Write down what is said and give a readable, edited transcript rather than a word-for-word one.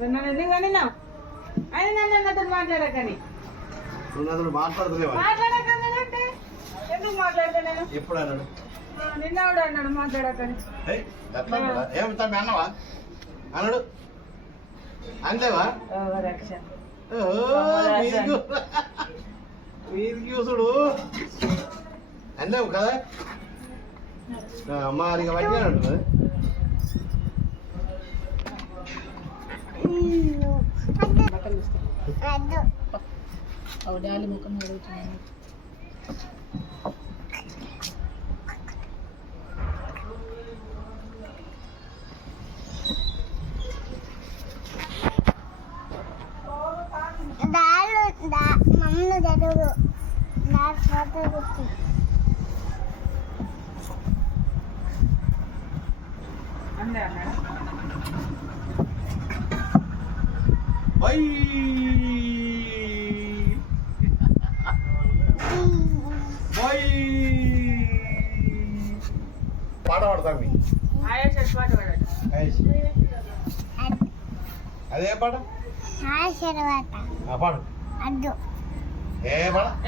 నన్ను ఎందుకు అనినావు అని నన్ను నాతో మాట్లాడకని మాట్లాడకంటే ఎందుకు మాట్లాడతా నేను ఎప్పుడు అన్నాడు నిన్న కూడా అన్నాడు మాట్లాడకని అన్నవా అన్నాడు అంతేవా వీధికి చూసుడు అందేవు కదా మరి ఇక పట్టిగా ఉంటుంది డాలి ముఖం అడుగుతున్నాను మమ్మల్ని చదువు అందే అన్నాడు పాట పాడతాం ఆయేష్ పాట పాడాడు అదే పాట తర్వాత పాడు అద్దు ఏ పాట